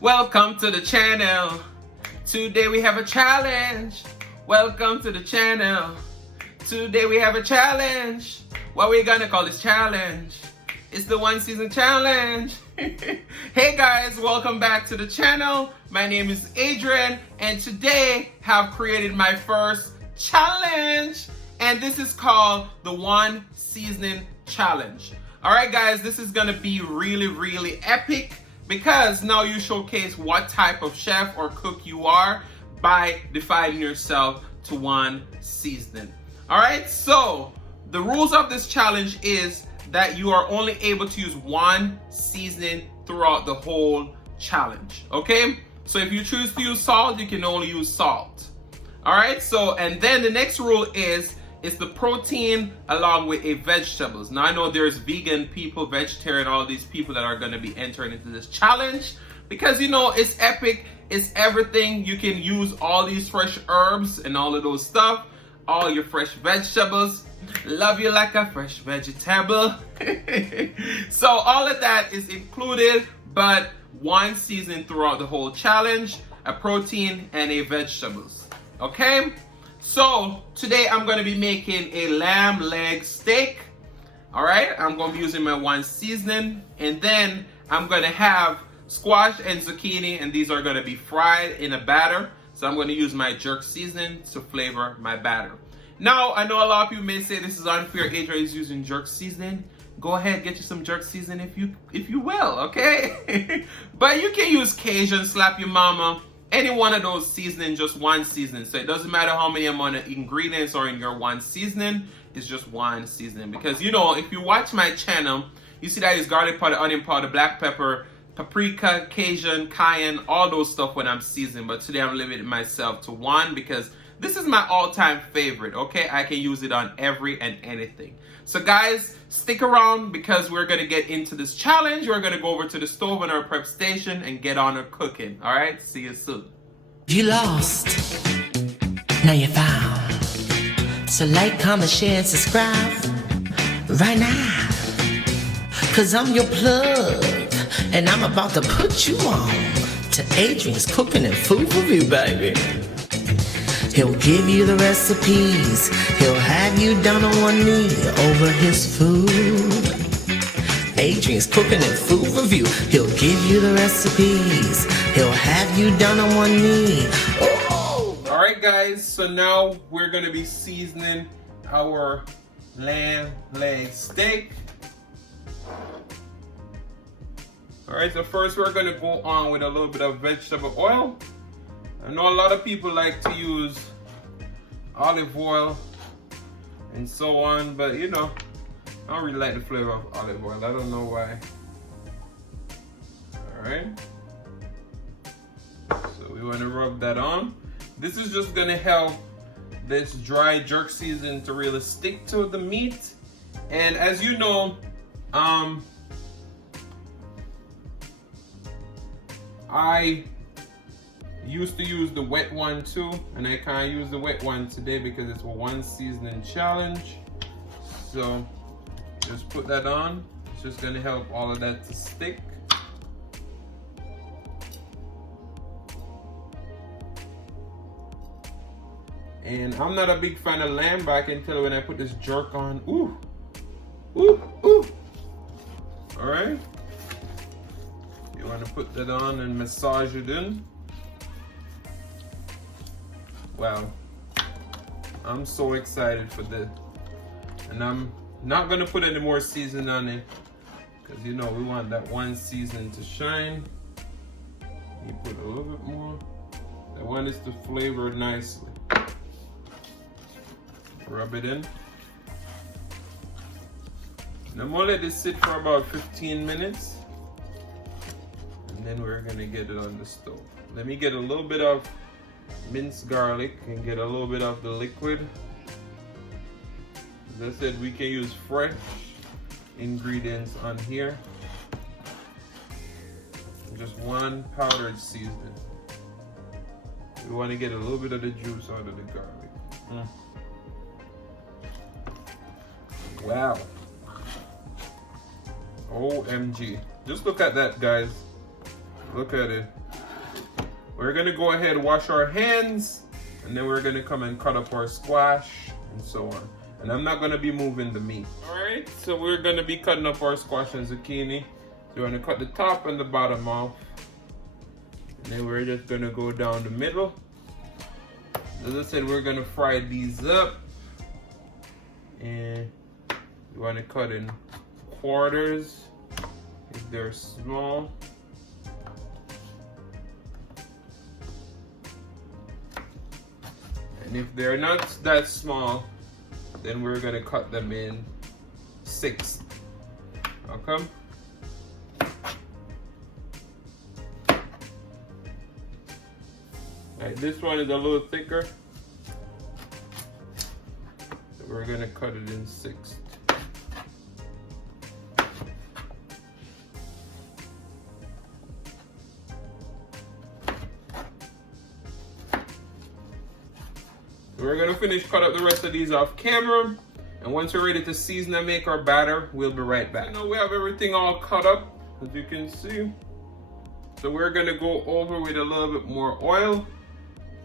Welcome to the channel. Today we have a challenge. Welcome to the channel. Today we have a challenge. What are we gonna call this challenge? It's the 1 season challenge. Hey guys, welcome back to the channel. My name is Adrian and today have created my first challenge, and this is called the 1 season challenge. Alright guys, this is gonna be really epic because now you showcase what type of chef or cook you are by defining yourself to 1 season. Alright, so the rules of this challenge is that you are only able to use 1 seasoning throughout the whole challenge. Okay, so if you choose to use salt, you can only use salt. Alright, so and then the next rule is it's the protein along with a vegetables. Now I know there's vegan people, vegetarian, all these people that are going to be entering into this challenge because you know it's epic, it's everything. You can use all these fresh herbs and all of those stuff, all your fresh vegetables. Love you like a fresh vegetable. So all of that is included, but 1 season throughout the whole challenge, a protein and a vegetables. Okay, so today I'm going to be making a lamb leg steak. All right, I'm going to be using my 1 seasoning, and then I'm going to have squash and zucchini, and these are going to be fried in a batter. So I'm going to use my jerk seasoning to flavor my batter. Now, I know a lot of people may say this is unfair, Adrian is using jerk seasoning. Go ahead, get you some jerk seasoning if you will, okay? But you can use Cajun, Slap Your Mama, any one of those seasoning, just 1 seasoning. So it doesn't matter how many amount of ingredients are in your 1 seasoning, it's just 1 seasoning. Because you know, if you watch my channel, you see that it's garlic powder, onion powder, black pepper, paprika, Cajun, cayenne, all those stuff when I'm seasoning. But today I'm limiting myself to 1 because this is my all-time favorite, okay? I can use it on every and anything. So guys, stick around because we're gonna get into this challenge. We're gonna go over to the stove on our prep station and get on our cooking, all right? See you soon. You lost, now you're found. So like, comment, share, and subscribe right now. Cause I'm your plug, and I'm about to put you on to Adrian's Cooking and Food Review, baby. He'll give you the recipes. He'll have you down on one knee over his food. Adrian's Cooking and Food Review. He'll give you the recipes. He'll have you down on one knee. Oh! Alright guys, so now we're going to be seasoning our lamb leg steak. Alright, so first we're going to go on with a little bit of vegetable oil. I know a lot of people like to use olive oil and so on, but you know, I don't really like the flavor of olive oil. I don't know why. Alright. So we want to rub that on. This is just going to help this dry jerk season to really stick to the meat. And as you know, I used to use the wet one too, and I can't use the wet one today because it's a 1 seasoning challenge. So just put that on. It's just going to help all of that to stick. And I'm not a big fan of lamb, but I can tell when I put this jerk on, ooh, ooh, ooh. All right. You want to put that on and massage it in. Wow, I'm so excited for this. And I'm not gonna put any more seasoning on it because you know we want that 1 season to shine. You put a little bit more. I want this to flavor nicely. Rub it in. And I'm gonna let this sit for about 15 minutes. And then we're gonna get it on the stove. Let me get a little bit of minced garlic and get a little bit of the liquid. As I said, we can use fresh ingredients on here. Just 1 powdered seasoning. We want to get a little bit of the juice out of the garlic. Wow. OMG. Just look at that, guys. Look at it. we're gonna go ahead and wash our hands, and then we're gonna come and cut up our squash and so on. And I'm not gonna be moving the meat. All right, so we're gonna be cutting up our squash and zucchini. So we're gonna cut the top and the bottom off. And then we're just gonna go down the middle. As I said, we're gonna fry these up. And you wanna cut in quarters if they're small. And if they're not that small, then we're gonna cut them in sixths. Okay? Right, this one is a little thicker. So we're gonna cut it in sixths. We're gonna finish cut up the rest of these off camera, and once we're ready to season and make our batter, we'll be right back. So now we have everything all cut up, as you can see. So we're gonna go over with a little bit more oil.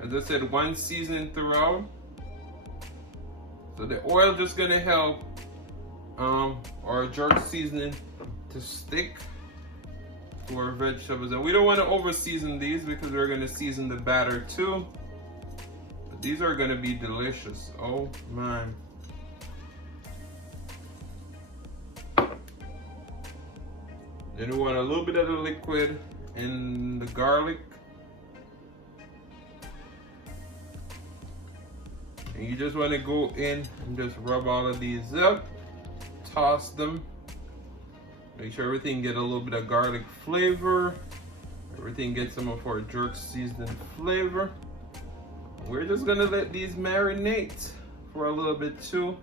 As I said, one seasoning throughout. So the oil just gonna help our jerk seasoning to stick to our vegetables. And we don't want to over season these because we're gonna season the batter too. These are gonna be delicious. Oh man. Then we want a little bit of the liquid in the garlic. And you just want to go in and just rub all of these up. Toss them. Make sure everything get a little bit of garlic flavor. Everything gets some of our jerk seasoning flavor. We're just gonna let these marinate for a little bit too.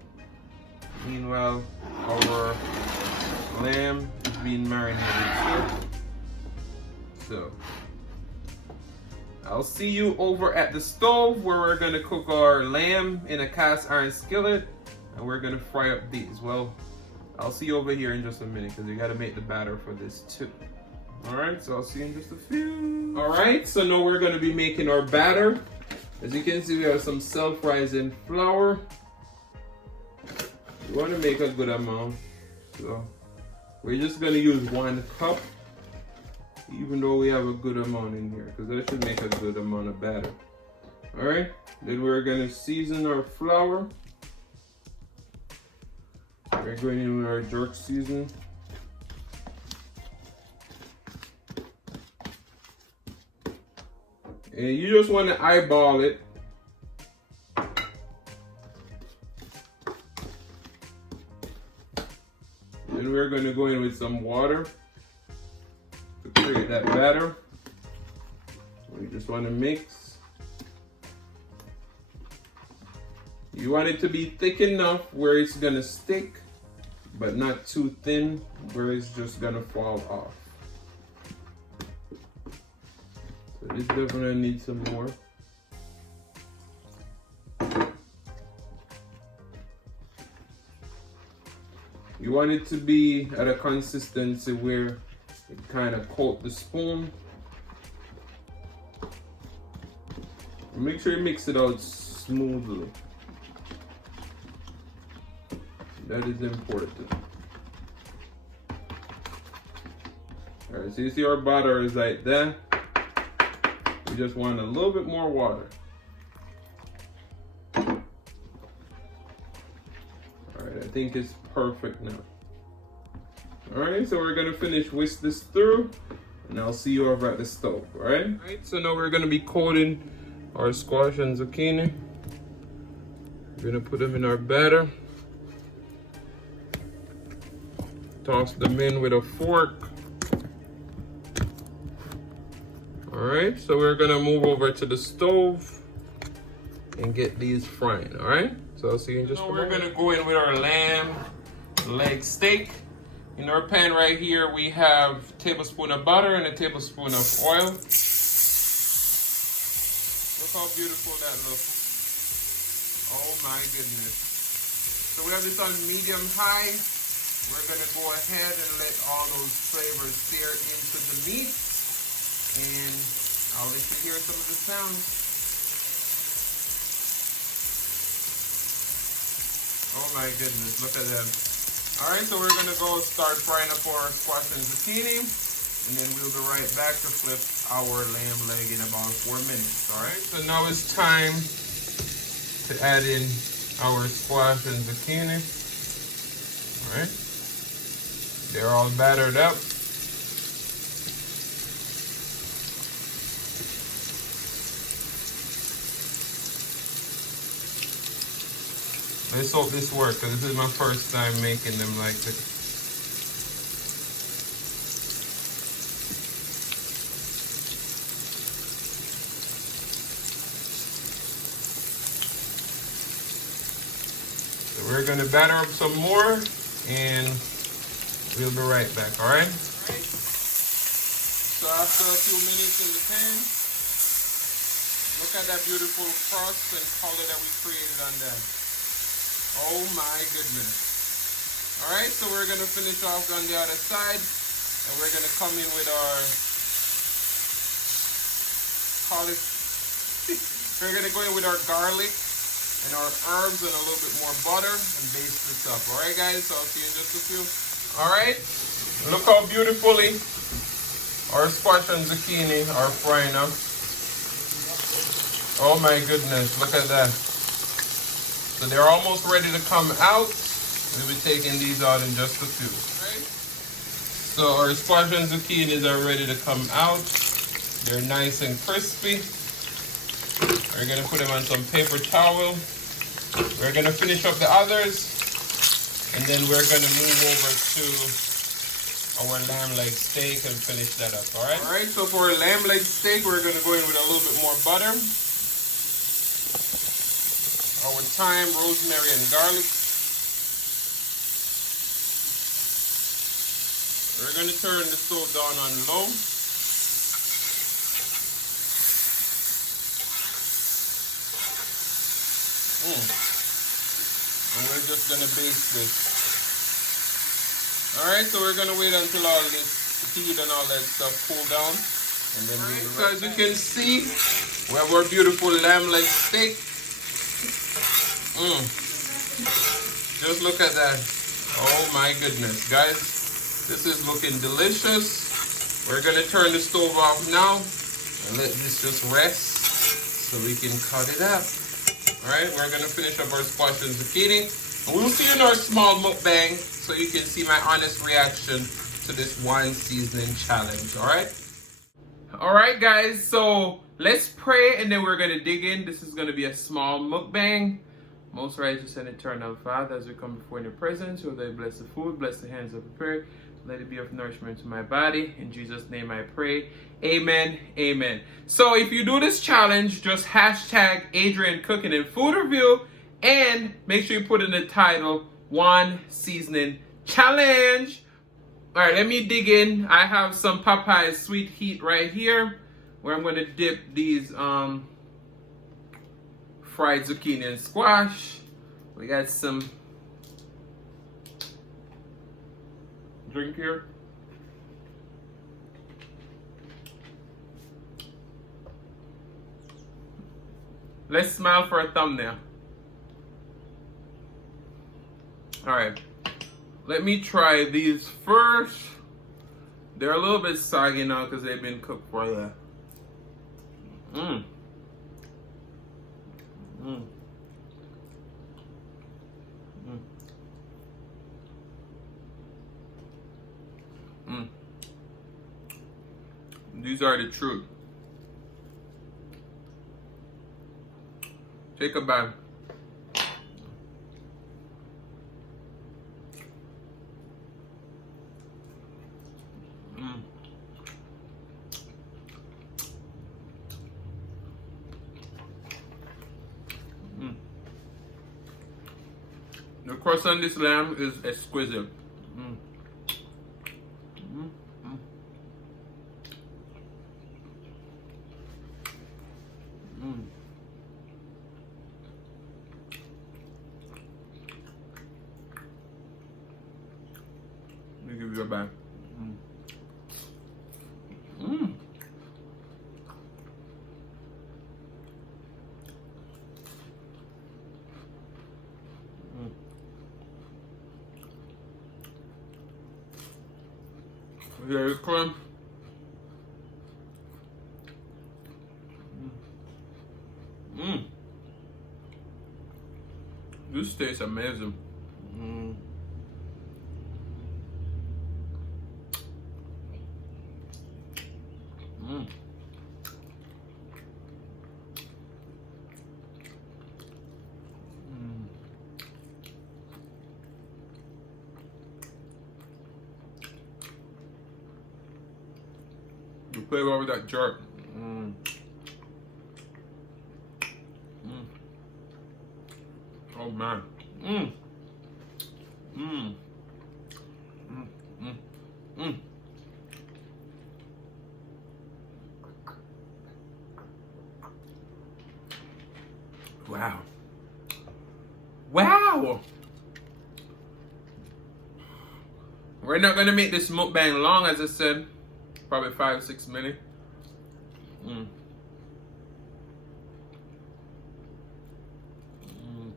Meanwhile, our lamb is being marinated too. So, I'll see you over at the stove where we're gonna cook our lamb in a cast iron skillet, and we're gonna fry up these. Well, I'll see you over here in just a minute because we gotta make the batter for this too. All right, so I'll see you in just a few. All right, so now we're gonna be making our batter. As you can see, we have some self-rising flour. You want to make a good amount. So we're just going to use 1 cup, even though we have a good amount in here, because that should make a good amount of batter. All right, then we're going to season our flour. We're going in with our jerk season. And you just want to eyeball it. Then we're going to go in with some water to create that batter. We just want to mix. You want it to be thick enough where it's going to stick, but not too thin where it's just going to fall off. This definitely needs some more. You want it to be at a consistency where it kind of coat the spoon. Make sure you mix it out smoothly. That is important. Alright, so you see our batter is like that. We just want a little bit more water. Alright, I think it's perfect now. Alright, so we're gonna finish whisk this through, and I'll see you over at the stove, alright? Alright, so now we're gonna be coating our squash and zucchini. We're gonna put them in our batter. Toss them in with a fork. Alright, so we're gonna move over to the stove and get these frying, alright? So I'll see you in just a moment. We're gonna go in with our lamb leg steak. In our pan right here, we have a tablespoon of butter and a tablespoon of oil. Look how beautiful that looks. Oh my goodness. So we have this on medium high. We're gonna go ahead and let all those flavors sear into the meat. And I'll let you hear some of the sounds. Oh my goodness, look at them. Alright, so we're gonna go start frying up our squash and zucchini, and then we'll be right back to flip our lamb leg in about 4 minutes. Alright, so now it's time to add in our squash and zucchini. Alright, they're all battered up. Let's hope this works, because this is my first time making them like this. So we're going to batter up some more, and we'll be right back, alright? So after a few minutes in the pan, look at that beautiful crust and color that we created on that. Oh my goodness. Alright, so we're going to finish off on the other side, and we're going to come in with our we're going to go in with our garlic and our herbs and a little bit more butter and baste this up. Alright guys, so I'll see you in just a few. Alright, look how beautifully our squash and zucchini are frying up. Oh my goodness, look at that. So they're almost ready to come out. We'll be taking these out in just a few. Right? So our squash and zucchinis are ready to come out. They're nice and crispy. We're going to put them on some paper towel. We're going to finish up the others. And then we're going to move over to our lamb leg steak and finish that up. Alright? Alright, so for a lamb leg steak, we're going to go in with a little bit more butter. Our thyme, rosemary, and garlic. We're going to turn the stove down on low. And we're just going to baste this. Alright, so we're going to wait until all this heat and all that stuff cool down. And then we'll be right back. So as you can see, we have our beautiful lamb leg steak. Just look at that. Oh my goodness, guys. This is looking delicious. We're going to turn the stove off now and let this just rest so we can cut it up. Alright, we're going to finish up our squash and zucchini. And we'll see you in our small mukbang so you can see my honest reaction to this one seasoning challenge. Alright? Alright guys, so let's pray and then we're going to dig in. This is going to be a small mukbang. Most righteous and eternal Father, as we come before in your presence, you will bless the food, bless the hands of the prayer. Let it be of nourishment to my body. In Jesus' name I pray. Amen. Amen. So if you do this challenge, just hashtag Adrian Cooking and Food Review and make sure you put in the title, One Seasoning Challenge. Alright, let me dig in. I have some Popeye's Sweet Heat right here where I'm going to dip these fried zucchini and squash. We got some drink here. Let's smile for a thumbnail. Alright, let me try these first. They're a little bit soggy now because they've been cooked for a These are the truth. Take a bite. The crust on this lamb is exquisite. Let me give you a bite. Here it comes. Mmm. This tastes amazing. Mm. Mm. You play over that jerk. Mm. Mm. Oh man. Mm. Mm. Mm. Mm. Mm. Wow. Wow. We're not gonna make this mukbang long, as I said. Probably 5-6 minutes. Mm. Mm.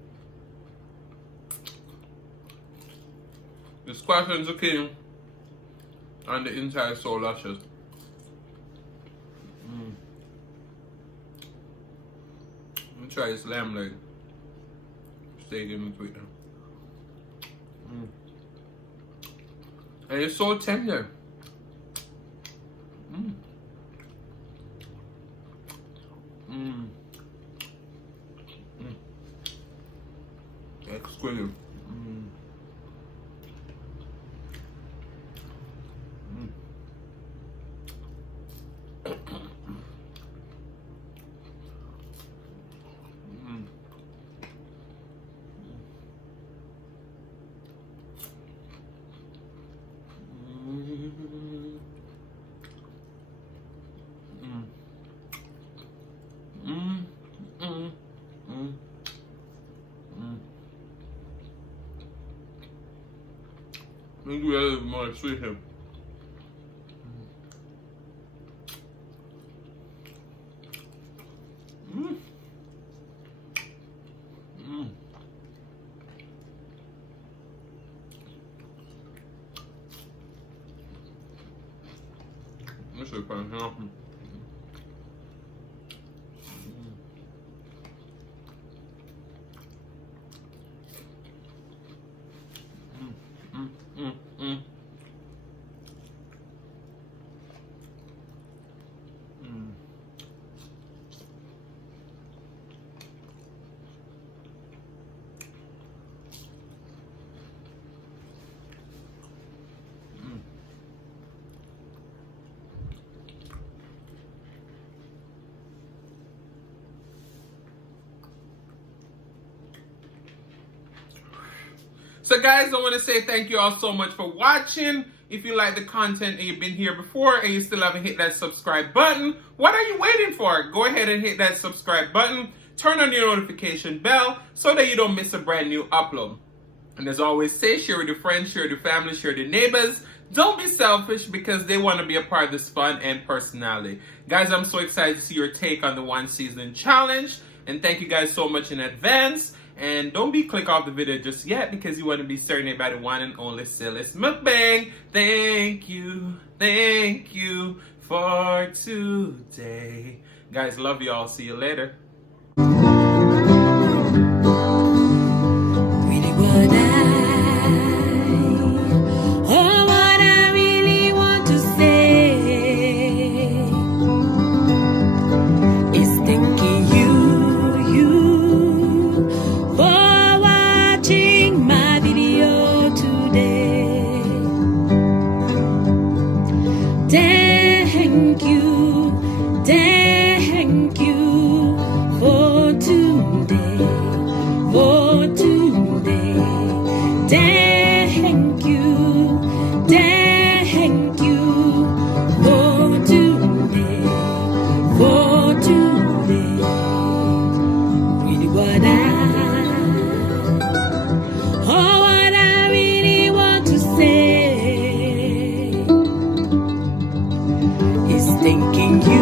The squash and zucchini on the inside is so luscious. Mm. Let me try this lamb leg. Steak in between them. Mm. And it's so tender. Mm. Mm. Mm. Exquisite. Mm. Mm. Mm. Let me do a little more sweet here. Mm. Mm. This is fantastic. So guys, I want to say thank you all so much for watching. If you like the content and you've been here before and you still haven't hit that subscribe button, what are you waiting for? Go ahead and hit that subscribe button. Turn on your notification bell so that you don't miss a brand new upload. And as I always say, share with your friends, share with your family, share with your neighbors. Don't be selfish because they want to be a part of this fun and personality. Guys, I'm so excited to see your take on the 1 season challenge. And thank you guys so much in advance. And don't be click off the video just yet because you want to be serenaded by the one and only silliest mukbang. Thank you for today. Guys, love you all. See you later. Really what I really want to say is thanking you for watching my video today. Thank you for today, for today. Thank you for today, for today. Really what I really want to say is thanking you.